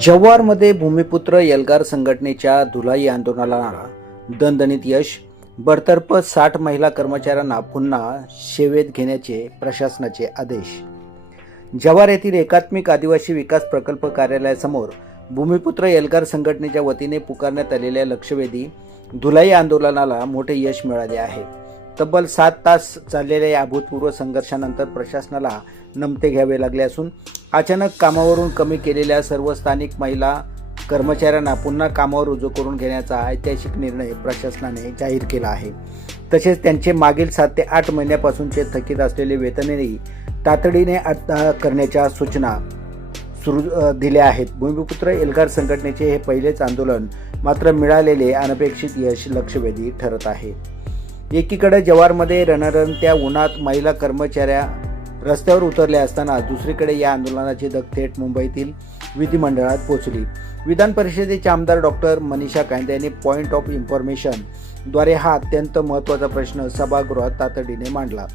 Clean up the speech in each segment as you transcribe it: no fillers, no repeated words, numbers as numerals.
जव्हारमध्ये भूमिपुत्र एल्गार संघटनेच्या धुलाई आंदोलनाला दणदणीत यश. बडतर्फ 60 महिला कर्मचाऱ्यांना पुन्हा सेवेत घेण्याचे प्रशासनाचे आदेश. जव्हार येथील एकात्मिक आदिवासी विकास प्रकल्प कार्यालयासमोर भूमिपुत्र एल्गार संघटनेच्या वतीने पुकारण्यात आलेल्या लक्षवेधी धुलाई आंदोलनाला मोठे यश मिळाले आहे. तब्बल 7 तास चाललेल्या या अभूतपूर्व संघर्षानंतर प्रशासनाला नमते घ्यावे लागले असून अचानक कामावरून कमी केलेल्या सर्व स्थानिक महिला कर्मचाऱ्यांना पुन्हा कामावर रुजू करून घेण्याचा ऐतिहासिक निर्णय प्रशासनाने जाहीर केला आहे. तसेच त्यांचे मागील 7 ते 8 महिन्यापासूनचे थकीत असलेले वेतनही तातडीने अदा करण्याच्या सूचना दिल्या आहेत. भूमिपुत्र एल्गार संघटनेचे हे पहिलेच आंदोलन मात्र मिळालेले अनपेक्षित यश लक्षवेधी ठरत आहे. एकीकडे जव्हारमध्ये रणरणत्या उन्हात महिला कर्मचाऱ्या रस्त्यावर उतरल्या असताना दुसरीकडे या आंदोलनाची धग थेट मुंबईतील विधिमंडळात पोहोचली. विधान परिषदेचे आमदार डॉक्टर मनीषा कायंदे यांनी पॉइंट ऑफ इन्फॉर्मेशन द्वारे हा अत्यंत महत्त्वाचा प्रश्न सभागृहात तातडीने मांडला.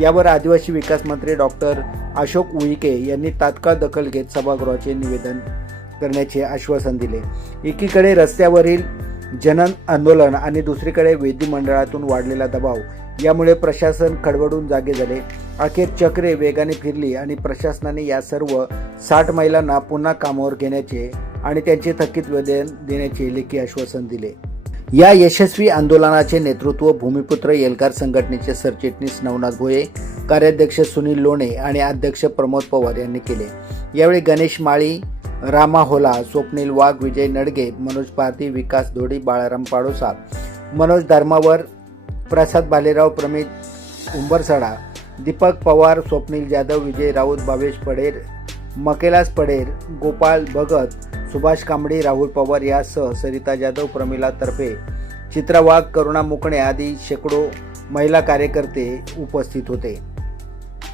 यावर आदिवासी विकास मंत्री डॉक्टर अशोक उईके यांनी तात्काळ दखल घेत सभागृहाचे निवेदन करण्याचे आश्वासन दिले. एकीकडे रस्त्यावरील जनन आंदोलन आणि दुसरीकडे विधिमंडळातून वाढलेला दबाव यामुळे प्रशासन खडबडून जागे झाले. अखेर चक्रे वेगाने फिरली आणि प्रशासनाने या सर्व 60 महिलांना पुन्हा कामावर घेण्याचे आणि त्यांचे थकीत वेतन देण्याचे लेखी आश्वासन दिले. या यशस्वी आंदोलनाचे नेतृत्व भूमिपुत्र एल्गार संघटनेचे सरचिटणीस नवनाथ भोये, कार्याध्यक्ष सुनील लोणे आणि अध्यक्ष प्रमोद पवार यांनी केले. यावेळी गणेश माळी, रामा होला, स्वप्नील वाघ, विजय नडगे, मनोज पारधी, विकास धोडी, बाळाराम पाडोसा, मनोज धर्मावर, प्रसाद भालेराव, प्रमित उंबरसडा, दीपक पवार, स्वप्नील जाधव, विजय राऊत, भावेश पडेर, मकेलास पडेर, गोपाळ भगत, सुभाष कांबडी, राहुल पवार यासह सरिता जाधव, प्रमिला तर्फे, चित्रा वाघ, करुणा मुकणे आदी शेकडो महिला कार्यकर्ते उपस्थित होते.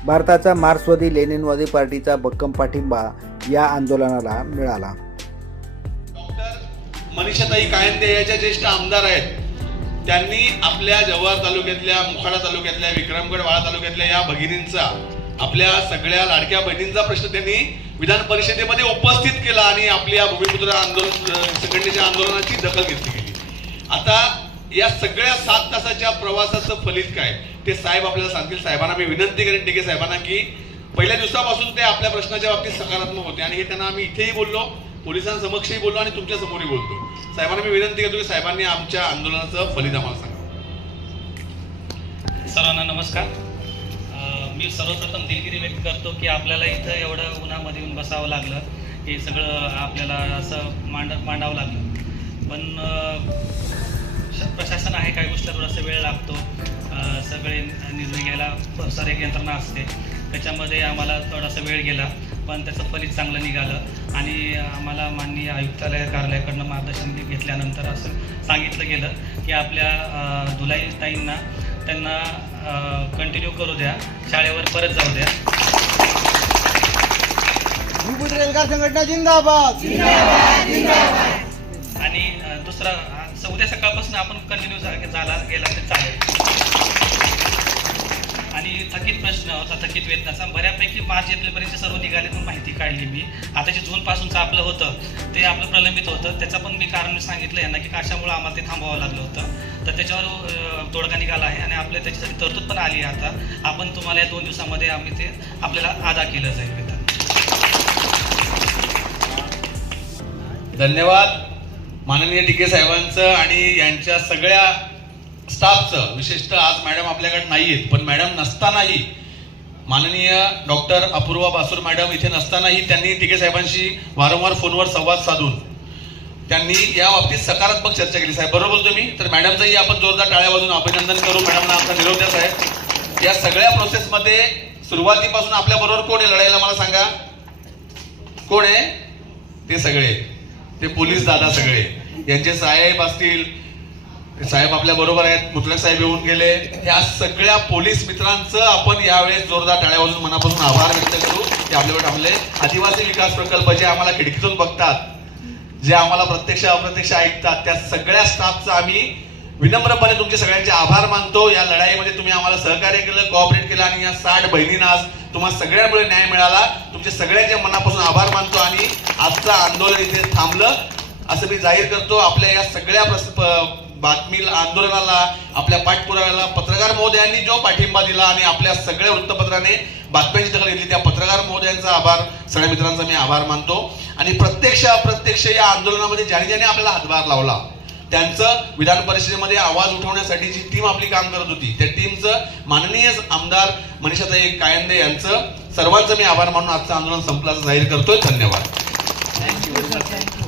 भारताचा मार्क्सवादी लेनिनवादी पार्टीचा भक्कम पाठिंबा या आंदोलनाला मिळाला. डॉक्टर मनीषाताई कायंदे याच्या ज्येष्ठ आमदार आहेत. त्यांनी आपल्या जव्हार तालुक्यातल्या, मुखाडा तालुक्यातल्या, विक्रमगड वाळा तालुक्यातल्या या भगिनींचा, आपल्या सगळ्या लाडक्या बहिणींचा प्रश्न त्यांनी विधान परिषदेमध्ये उपस्थित केला आणि आपल्या भूमिपुत्र संघटनेच्या आंदोलनाची दखल घेतली गेली. आता या सगळ्या 7 तासाच्या प्रवासाचं फलित काय ते साहेब आपल्याला सांगतील. साहेबांना मी विनंती करेन टिके साहेबांना की पहिल्या दिवसापासून ते आपल्या प्रश्नाच्या बाबतीत सकारात्मक होते आणि हे त्यांना आम्ही इथेही बोललो, पोलिसांसमक्षही बोललो आणि तुमच्या समोरही बोलतो. साहेबांना मी विनंती करतो की साहेबांनी आमच्या आंदोलनाचं फलित आम्हाला सांगा. सर्वांना नमस्कार. मी सर्वप्रथम दिलगिरी व्यक्त करतो की आपल्याला इथं एवढं उन्हामध्ये येऊन बसावं लागलं, हे सगळं आपल्याला असं मांडावं लागलं. पण प्रशासन आहे, काही गोष्टी थोडासा वेळ लागतो, सगळे निर्णय घ्यायला खूप सारे यंत्रणा असते, त्याच्यामध्ये आम्हाला थोडासा वेळ गेला. पण त्याचं फलित चांगलं निघालं आणि आम्हाला माननीय आयुक्तालय कार्यालयाकडनं मार्गदर्शन घेतल्यानंतर असं सांगितलं गेलं की आपल्या धुलाई ताईंना त्यांना कंटिन्यू करू द्या, शाळेवर परत जाऊ द्या. भूमिपुत्र एल्गार संघटना जिंदाबाद. आणि दुसरा उद्या सकाळपासून आपण कंटिन्यू गेला तर चालेल. आणि थकीत प्रश्न होता, थकीत वेतनाचा बऱ्यापैकी मार्च एप्रिलपर्यंत सर्व निघाले, पण माहिती काढली मी. आता जे जूनपासूनचं आपलं होतं ते आपलं प्रलंबित होतं, त्याचं पण मी कारण सांगितलं यांना की कशामुळं आम्हाला ते थांबवावं लागलं होतं. तर त्याच्यावर तोडगा निघाला आहे आणि आपल्या त्याच्यासाठी तरतूद पण आली आहे. आता आपण तुम्हाला या 2 दिवसामध्ये आम्ही ते आपल्याला अदा केलं जाईल वेतन. धन्यवाद माननीय टिके साहेबांचं आणि यांच्या सगळ्या स्टाफचं. विशेषतः आज मॅडम आपल्याकडे नाही आहेत, पण मॅडम नसतानाही माननीय डॉक्टर अपूर्वा बासूर मॅडम इथे नसतानाही त्यांनी टिके साहेबांशी वारंवार फोनवर संवाद साधून त्यांनी या बाबतीत सकारात्मक चर्चा केली. साहेब बरोबर बोलतो मी, तर मॅडमचंही आपण जोरदार टाळ्या वाजून अभिनंदन करू. मॅडमना आमचा निरोप द्या साहेब. या सगळ्या प्रोसेसमध्ये सुरुवातीपासून आपल्या बरोबर कोण आहे लढायला मला सांगा. कोण आहे? ते सगळे, ते पोलीस दादा सगळे, यांचे साहेब असतील, साहेब आपल्या बरोबर आहेत, मुतलक साहेब येऊन गेले. या सगळ्या पोलीस मित्रांचं आपण यावेळेस जोरदार टाळ्या वाजून मनापासून आभार व्यक्त करू की आपल्याकडे थांबले. आदिवासी विकास प्रकल्प जे आम्हाला खिडकीतून बघतात, जे आम्हाला प्रत्यक्ष अप्रत्यक्ष ऐकतात, त्या सगळ्या स्टाफचा आम्ही विनम्रपणे तुमचे सगळ्यांचे आभार मानतो. या लढाईमध्ये तुम्ही आम्हाला सहकार्य केलं, कोऑपरेट केलं आणि या 60 बहिणींना आज तुम्हा सगळ्यांमुळे न्याय मिळाला. तुमच्या सगळ्यांच्या मनापासून आभार मानतो आणि आजचं आंदोलन इथे थांबलं असं मी जाहीर करतो. आपल्या या सगळ्या बातमीला, आंदोलनाला, आपल्या पाठपुराव्याला पत्रकार महोदयांनी जो पाठिंबा दिला आणि आपल्या सगळ्या वृत्तपत्राने बातम्यांची दखल घेतली त्या पत्रकार महोदयांचा आभार, सगळ्या मित्रांचा मी आभार मानतो. आणि प्रत्यक्ष या आंदोलनामध्ये ज्याने आपल्याला हातभार लावला त्यांचं विधान परिषदेमध्ये आवाज उठवण्यासाठी जी टीम आपली काम करत होती त्या टीमचं माननीय आमदार मनीषाताई कायंदे यांचं सर्वांचं मी आभार मानून आजचं आंदोलन संपलं असं जाहीर करतोय. धन्यवाद. थँक्यू.